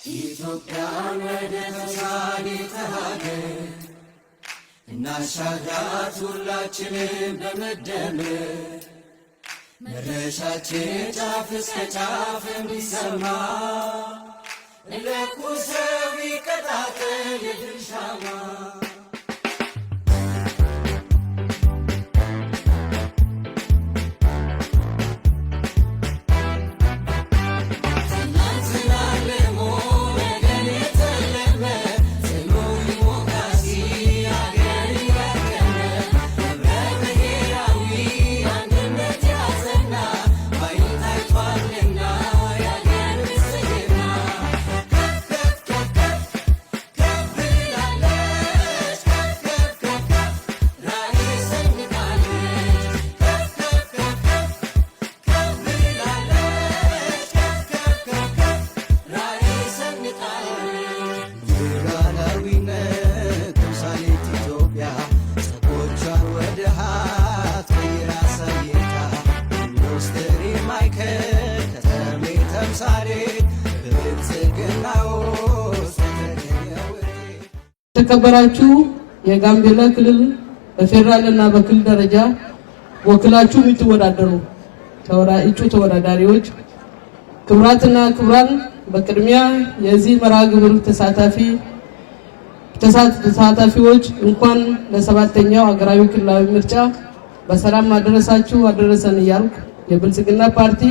ኢትዮጵያን ወደ ተሳሌተ ሀገር እናሻግራት ሁላችንም በመደመር መድረሻችን ጫፍ እስከ ጫፍ እንዲሰማ ለኩሰው ይቀጣጠል የድል ሻማ ተከበራችሁ የጋምቤላ ክልል በፌደራልና በክልል ደረጃ ወክላችሁ የምትወዳደሩ እጩ ተወዳዳሪዎች ክብራትና ክብራን በቅድሚያ የዚህ መርሃ ግብር ተሳታፊዎች እንኳን ለሰባተኛው ሀገራዊ ክልላዊ ምርጫ በሰላም አደረሳችሁ አደረሰን እያልኩ የብልጽግና ፓርቲ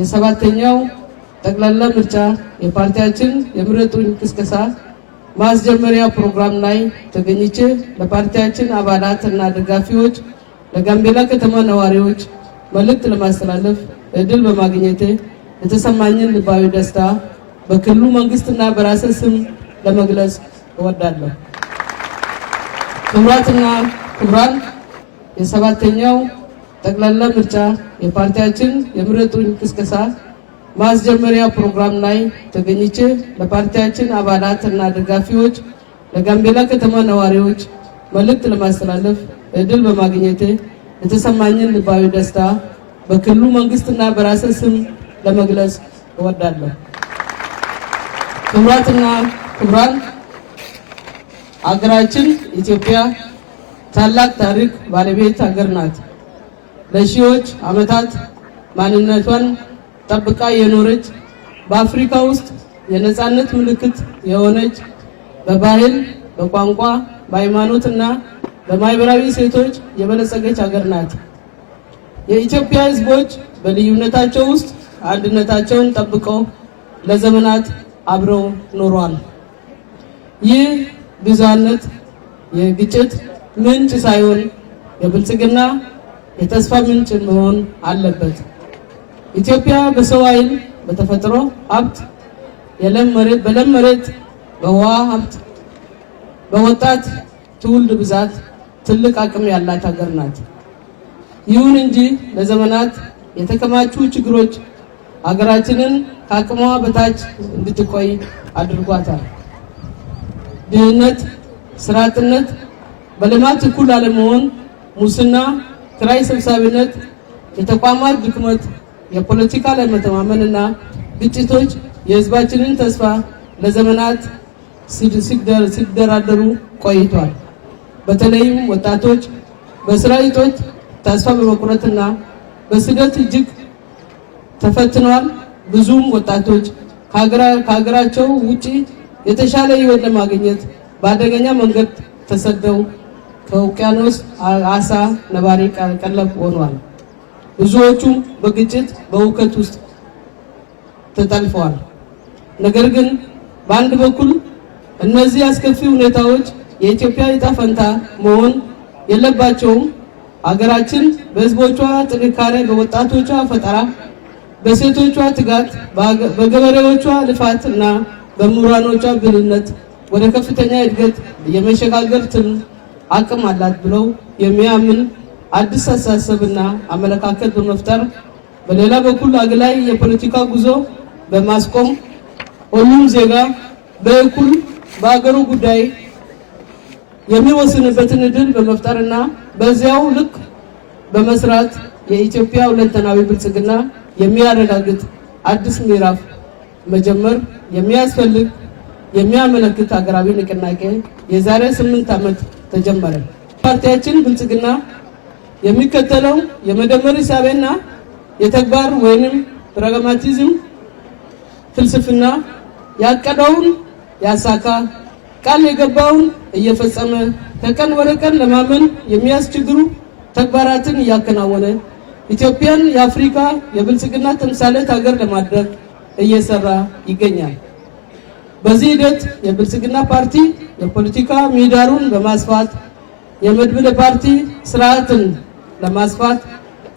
የሰባተኛው ጠቅላላ ምርጫ የፓርቲያችን የምረጡኝ ቅስቀሳ ማስጀመሪያ ፕሮግራም ላይ ተገኝቼ ለፓርቲያችን አባላት እና ደጋፊዎች ለጋምቤላ ከተማ ነዋሪዎች መልእክት ለማስተላለፍ እድል በማግኘቴ የተሰማኝን ልባዊ ደስታ በክልሉ መንግስትና በራሴ ስም ለመግለጽ እወዳለሁ። ክቡራትና ክቡራን የሰባተኛው ጠቅላላ ምርጫ የፓርቲያችን የምረጡኝ ቅስቀሳ ማስጀመሪያ ፕሮግራም ላይ ተገኝቼ ለፓርቲያችን አባላት እና ደጋፊዎች ለጋምቤላ ከተማ ነዋሪዎች መልእክት ለማስተላለፍ እድል በማግኘቴ የተሰማኝን ልባዊ ደስታ በክልሉ መንግስትና በራሴ ስም ለመግለጽ እወዳለሁ። ክቡራትና ክቡራን ሀገራችን ኢትዮጵያ ታላቅ ታሪክ ባለቤት ሀገር ናት። ለሺዎች ዓመታት ማንነቷን ጠብቃ የኖረች በአፍሪካ ውስጥ የነጻነት ምልክት የሆነች በባህል፣ በቋንቋ፣ በሃይማኖትና በማህበራዊ ሴቶች የበለጸገች ሀገር ናት። የኢትዮጵያ ሕዝቦች በልዩነታቸው ውስጥ አንድነታቸውን ጠብቀው ለዘመናት አብረው ኖረዋል። ይህ ብዙሃነት የግጭት ምንጭ ሳይሆን የብልጽግና የተስፋ ምንጭ መሆን አለበት። ኢትዮጵያ በሰው ኃይል፣ በተፈጥሮ ሀብት፣ በለም መሬት፣ በውሃ ሀብት፣ በወጣት ትውልድ ብዛት ትልቅ አቅም ያላት ሀገር ናት። ይሁን እንጂ ለዘመናት የተከማቹ ችግሮች ሀገራችንን ከአቅሟ በታች እንድትቆይ አድርጓታል። ድህነት፣ ስራ አጥነት፣ በልማት እኩል አለመሆን፣ ሙስና፣ ኪራይ ሰብሳቢነት፣ የተቋማት ድክመት፣ የፖለቲካ አለመተማመንና ግጭቶች የህዝባችንን ተስፋ ለዘመናት ሲደራደሩ ቆይቷል። በተለይም ወጣቶች በስራ እጦት ተስፋ በመቁረጥና በስደት እጅግ ተፈትነዋል። ብዙም ወጣቶች ከሀገራቸው ውጪ የተሻለ ህይወት ለማግኘት በአደገኛ መንገድ ተሰደው ከውቅያኖስ አሳ ነባሪ ቀለብ ሆኗል። ብዙዎቹም በግጭት በውከት ውስጥ ተጠልፈዋል። ነገር ግን በአንድ በኩል እነዚህ አስከፊ ሁኔታዎች የኢትዮጵያ ዕጣ ፈንታ መሆን የለባቸውም። ሀገራችን በህዝቦቿ ጥንካሬ፣ በወጣቶቿ ፈጠራ፣ በሴቶቿ ትጋት፣ በገበሬዎቿ ልፋት እና በምሁራኖቿ ብልህነት ወደ ከፍተኛ እድገት የመሸጋገር አቅም አላት ብለው የሚያምን አዲስ አስተሳሰብና አመለካከት በመፍጠር በሌላ በኩል አግላይ የፖለቲካ ጉዞ በማስቆም ሁሉም ዜጋ በእኩል በአገሩ ጉዳይ የሚወስንበትን እድል በመፍጠርና በዚያው ልክ በመስራት የኢትዮጵያ ሁለንተናዊ ብልጽግና የሚያረጋግጥ አዲስ ምዕራፍ መጀመር የሚያስፈልግ የሚያመለክት ሀገራዊ ንቅናቄ የዛሬ 8 ዓመት ተጀመረ። ፓርቲያችን ብልጽግና የሚከተለው የመደመር ሂሳቤና የተግባር ወይንም ፕራግማቲዝም ፍልስፍና ያቀደውን ያሳካ፣ ቃል የገባውን እየፈጸመ ከቀን ወደ ቀን ለማመን የሚያስችግሩ ተግባራትን እያከናወነ ኢትዮጵያን የአፍሪካ የብልጽግና ተምሳሌት ሀገር ለማድረግ እየሰራ ይገኛል። በዚህ ሂደት የብልጽግና ፓርቲ የፖለቲካ ምህዳሩን በማስፋት የመድብለ ፓርቲ ስርዓትን ለማስፋት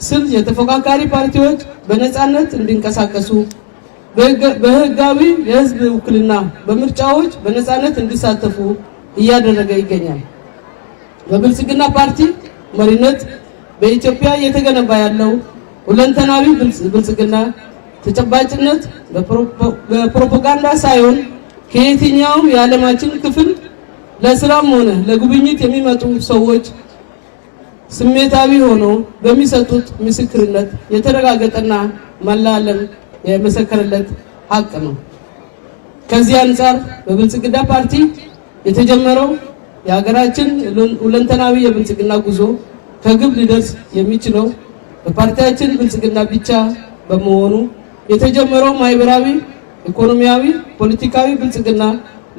ስል የተፎካካሪ ፓርቲዎች በነፃነት እንዲንቀሳቀሱ በህጋዊ የህዝብ ውክልና በምርጫዎች በነፃነት እንዲሳተፉ እያደረገ ይገኛል። በብልጽግና ፓርቲ መሪነት በኢትዮጵያ እየተገነባ ያለው ሁለንተናዊ ብልጽግና ተጨባጭነት በፕሮፓጋንዳ ሳይሆን ከየትኛውም የዓለማችን ክፍል ለስራም ሆነ ለጉብኝት የሚመጡ ሰዎች ስሜታዊ ሆኖ በሚሰጡት ምስክርነት የተረጋገጠና መላ ዓለም የመሰከረለት ሀቅ ነው። ከዚህ አንጻር በብልጽግና ፓርቲ የተጀመረው የሀገራችን ሁለንተናዊ የብልጽግና ጉዞ ከግብ ሊደርስ የሚችለው በፓርቲያችን ብልጽግና ብቻ በመሆኑ የተጀመረው ማህበራዊ፣ ኢኮኖሚያዊ፣ ፖለቲካዊ ብልጽግና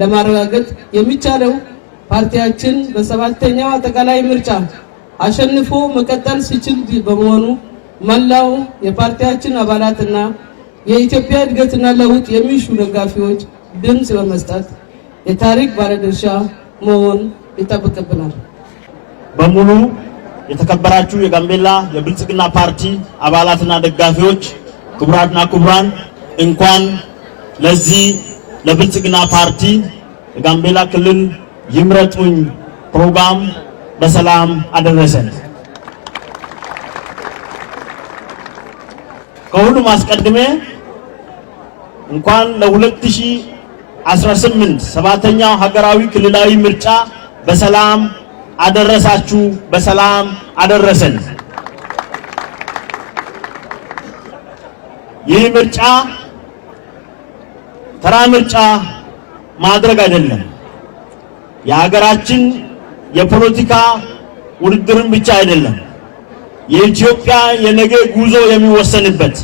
ለማረጋገጥ የሚቻለው ፓርቲያችን በ7ኛው አጠቃላይ ምርጫ አሸንፎ መቀጠል ሲችል በመሆኑ መላው የፓርቲያችን አባላትና የኢትዮጵያ እድገትና ለውጥ የሚሹ ደጋፊዎች ድምጽ በመስጠት የታሪክ ባለድርሻ መሆን ይጠበቅብናል። በሙሉ የተከበራችሁ የጋምቤላ የብልጽግና ፓርቲ አባላትና ደጋፊዎች፣ ክቡራትና ክቡራን፣ እንኳን ለዚህ ለብልጽግና ፓርቲ የጋምቤላ ክልል ይምረጡኝ ፕሮግራም በሰላም አደረሰን። ከሁሉም አስቀድሜ እንኳን ለ2018 7ኛው ሀገራዊ ክልላዊ ምርጫ በሰላም አደረሳችሁ፣ በሰላም አደረሰን። ይህ ምርጫ ተራ ምርጫ ማድረግ አይደለም። የሀገራችን የፖለቲካ ውድድርን ብቻ አይደለም፣ የኢትዮጵያ የነገ ጉዞ የሚወሰንበት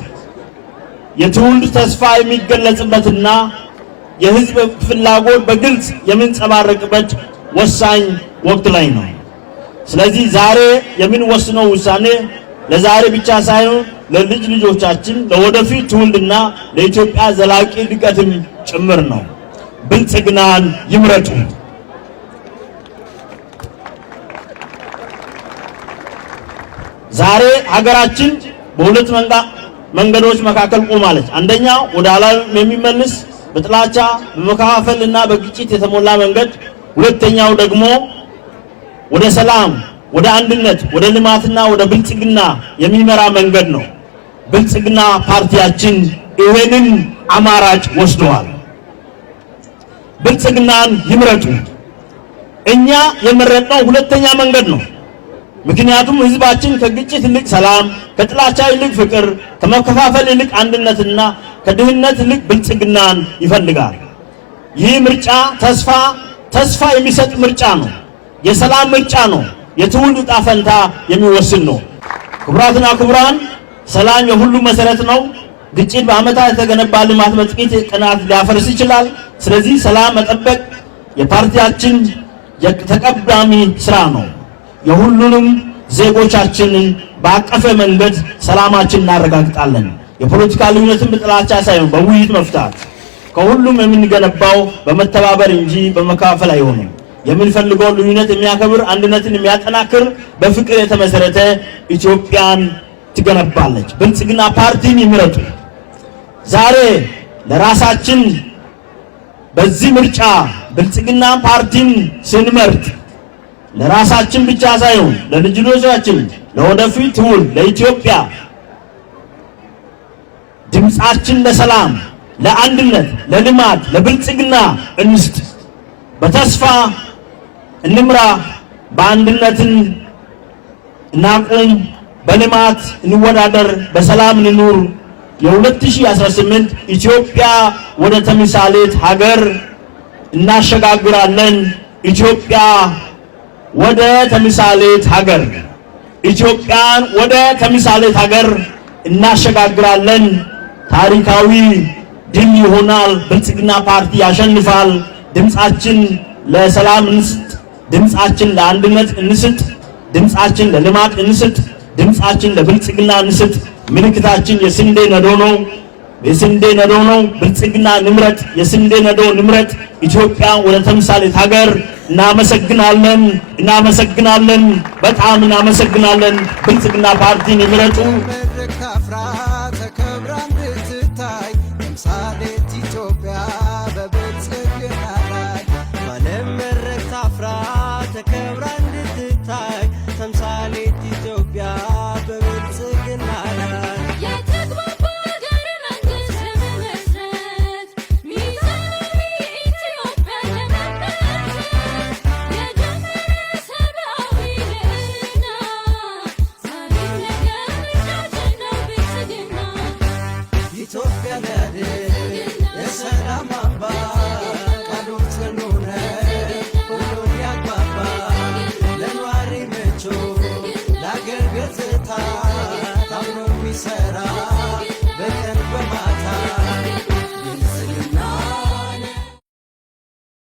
የትውልድ ተስፋ የሚገለጽበትና የህዝብ ፍላጎት በግልጽ የሚንጸባረቅበት ወሳኝ ወቅት ላይ ነው። ስለዚህ ዛሬ የምንወስነው ውሳኔ ለዛሬ ብቻ ሳይሆን ለልጅ ልጆቻችን ለወደፊት ትውልድና ለኢትዮጵያ ዘላቂ እድገትም ጭምር ነው። ብልጽግናን ይምረጡ። ዛሬ ሀገራችን በሁለት መንገዶች መካከል ቆማለች። አንደኛው ወደ ኋላ የሚመልስ በጥላቻ በመከፋፈልና በግጭት የተሞላ መንገድ፣ ሁለተኛው ደግሞ ወደ ሰላም፣ ወደ አንድነት፣ ወደ ልማትና ወደ ብልጽግና የሚመራ መንገድ ነው። ብልጽግና ፓርቲያችን ይሄንን አማራጭ ወስደዋል። ብልጽግናን ይምረጡ። እኛ የመረጥነው ሁለተኛ መንገድ ነው። ምክንያቱም ህዝባችን ከግጭት ይልቅ ሰላም፣ ከጥላቻ ይልቅ ፍቅር፣ ከመከፋፈል ይልቅ አንድነትና ከድህነት ይልቅ ብልጽግናን ይፈልጋል። ይህ ምርጫ ተስፋ የሚሰጥ ምርጫ ነው። የሰላም ምርጫ ነው። የትውልድ ዕጣ ፈንታ የሚወስን ነው። ክቡራትና ክቡራን፣ ሰላም የሁሉ መሰረት ነው። ግጭት በአመታት የተገነባ ልማት በጥቂት ቀናት ሊያፈርስ ይችላል። ስለዚህ ሰላም መጠበቅ የፓርቲያችን የተቀዳሚ ስራ ነው። የሁሉንም ዜጎቻችንን በአቀፈ መንገድ ሰላማችን እናረጋግጣለን። የፖለቲካ ልዩነትን በጥላቻ ሳይሆን በውይይት መፍታት። ከሁሉም የምንገነባው በመተባበር እንጂ በመከፋፈል አይሆንም። የምንፈልገው ልዩነት የሚያከብር፣ አንድነትን የሚያጠናክር፣ በፍቅር የተመሰረተ ኢትዮጵያን ትገነባለች። ብልጽግና ፓርቲን ይምረጡ። ዛሬ ለራሳችን በዚህ ምርጫ ብልጽግና ፓርቲን ስንመርጥ ለራሳችን ብቻ ሳይሆን ለልጅ ልጆቻችን፣ ለወደፊት ትውልድ፣ ለኢትዮጵያ ድምጻችን ለሰላም፣ ለአንድነት፣ ለልማት፣ ለብልጽግና እንስጥ። በተስፋ እንምራ። በአንድነትን እናቁም። በልማት እንወዳደር። በሰላም እንኑር። የ2018 ኢትዮጵያ ወደ ተምሳሌት ሀገር እናሸጋግራለን። ኢትዮጵያ ወደ ተምሳሌት ሀገር ኢትዮጵያን ወደ ተምሳሌት ሀገር እናሸጋግራለን። ታሪካዊ ድል ይሆናል። ብልጽግና ፓርቲ ያሸንፋል። ድምጻችን ለሰላም እንስጥ፣ ድምጻችን ለአንድነት እንስጥ፣ ድምጻችን ለልማት እንስጥ፣ ድምጻችን ለብልጽግና እንስጥ። ምልክታችን የስንዴ ነዶ ነው። የስንዴ ነዶ ነው። ብልጽግና ንምረጥ፣ የስንዴ ነዶ ንምረጥ። ኢትዮጵያ ወደ ተምሳሌት ሀገር እናመሰግናለን። በጣም እናመሰግናለን። ብልጽግና ፓርቲን ይምረጡ።